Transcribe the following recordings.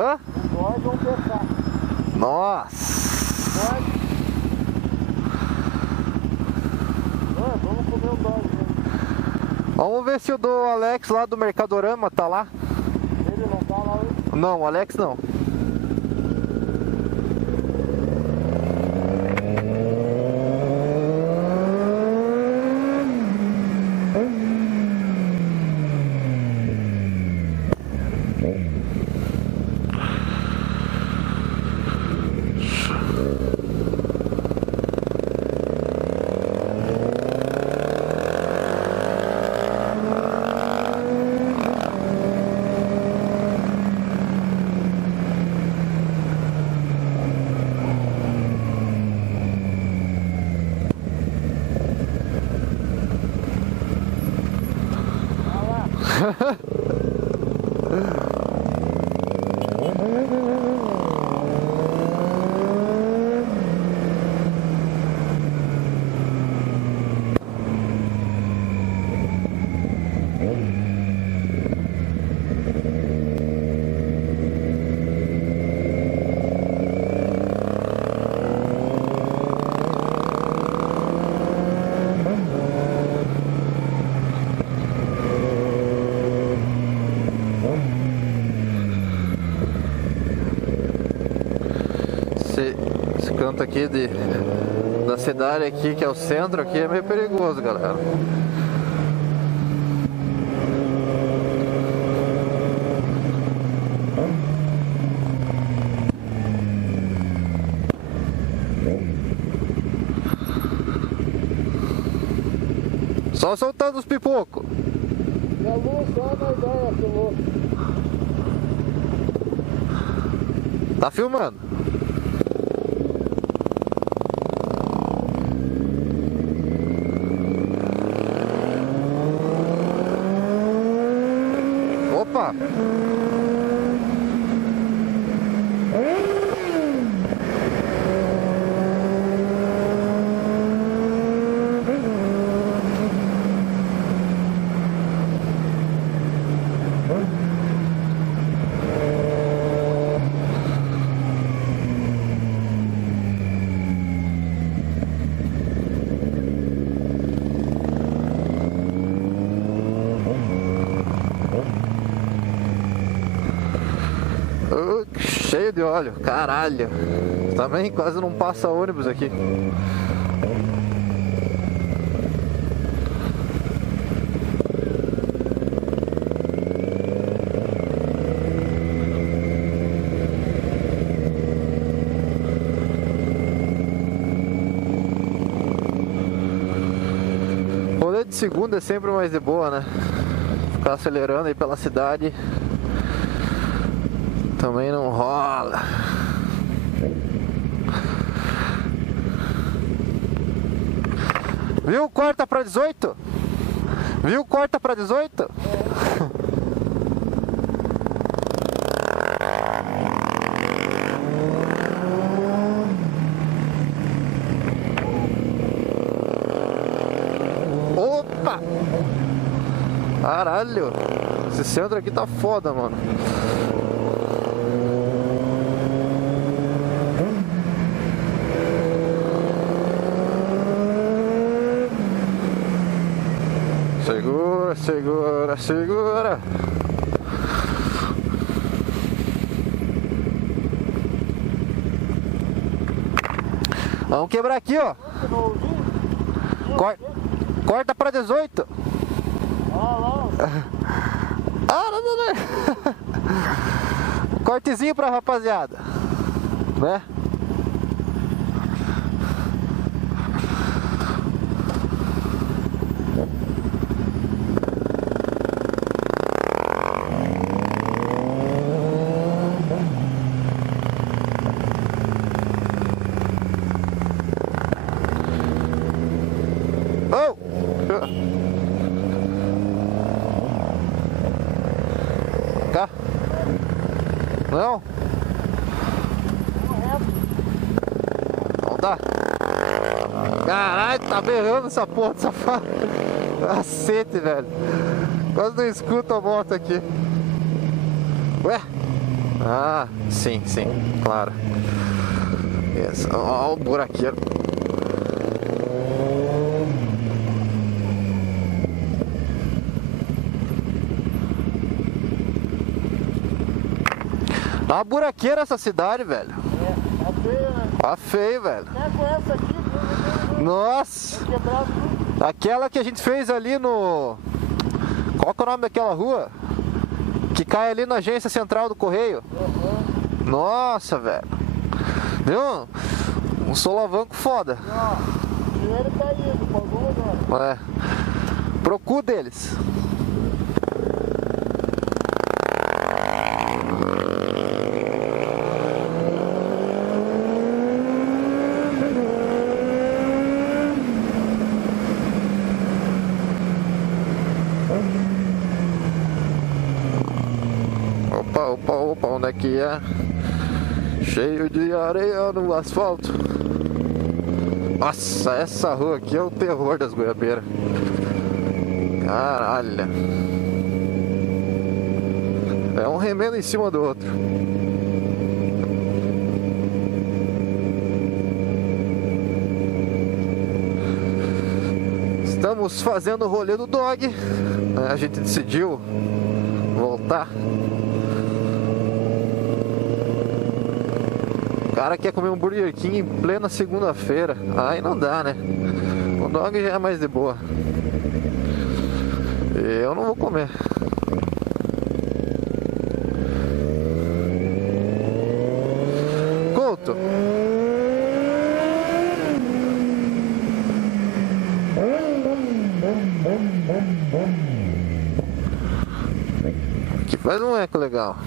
Hã? Um Dodge ou um PK. Nossa! Dodge. Vamos comer um Dodge, né? Vamos ver se o do Alex lá do Mercadorama tá lá. Ele não tá lá hoje? Não, o Alex não. Esse canto aqui da cidade aqui, que é o centro aqui, é meio perigoso, galera. Só soltando os pipocos. E a luz só na ideia, piloto. Tá filmando? Opa! Cheio de óleo, caralho. Também quase não passa ônibus aqui. Rolê de segunda é sempre mais de boa, né? Ficar acelerando aí pela cidade também não rola. Viu? Corta pra 18? Viu? Corta pra 18? Opa! Caralho! Esse centro aqui tá foda, mano. Segura, segura, segura. Vamos quebrar aqui, ó. Corta pra 18. Cortezinho pra rapaziada, né? Oh! Cá? Não? Não dá. Caralho, tá berrando essa porra dessa faca. Cacete, velho. Quase não escuto a moto aqui. Ué? Ah, sim, sim, claro. Ó o buraqueiro. Dá uma buraqueira essa cidade, velho. É, tá feio, né? Tá feio, velho. É com essa aqui, Nossa! quebrado tudo. Aquela que a gente fez ali no... Qual que é o nome daquela rua? Que cai ali na agência central do Correio. Nossa, velho. Deu um solavanco foda. Ó, o dinheiro tá indo pra algum lugar. É. Procura deles. Opa, onde é que é? Cheio de areia no asfalto. Nossa, essa rua aqui é o terror das goiabeiras. Caralho. É um remendo em cima do outro. Estamos fazendo o rolê do dog. A gente decidiu voltar. O cara quer comer um Burger King em plena segunda-feira. Aí não dá, né? O dog já é mais de boa. Eu não vou comer. Couto. Que faz um eco legal.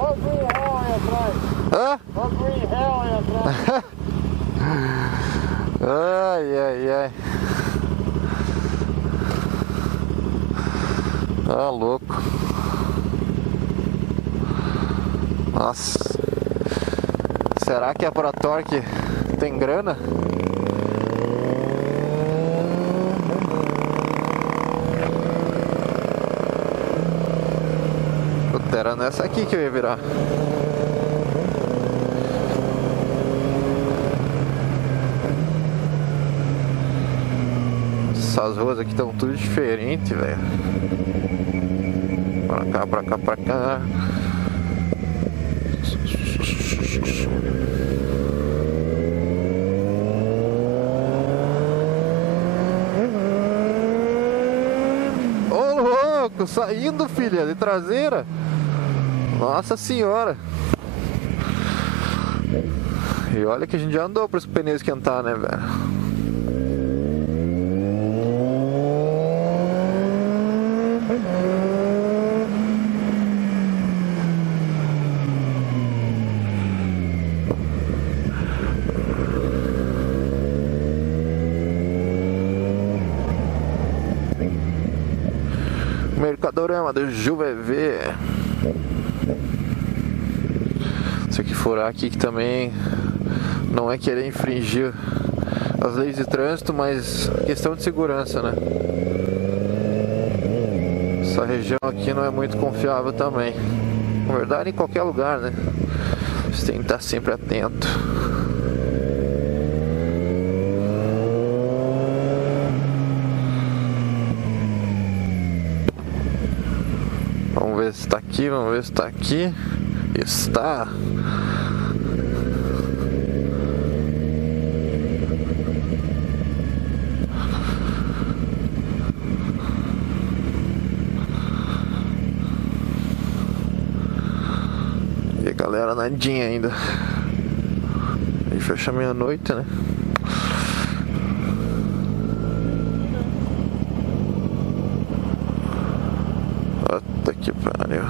Olha o Green Hell aí atrás. Hã? Olha o Green Hell aí atrás. Ai. Tá louco. Nossa. Será que a ProTorque tem grana? Puta, era nessa aqui que eu ia virar. Essas ruas aqui estão tudo diferente, velho. Pra cá. Ô louco, saindo, filha, de traseira. Nossa senhora. E olha que a gente já andou para esse pneu esquentar, né, velho? Mercadorama do Juvevê. Se aqui furar aqui que também não é querer infringir as leis de trânsito, mas questão de segurança, né? Essa região aqui não é muito confiável também. Na verdade, em qualquer lugar, né? Você tem que estar sempre atento. Vamos ver se está aqui, vamos ver se está aqui. Está. E a galera nadinha ainda. E fecha meia-noite, né? Puta que pariu.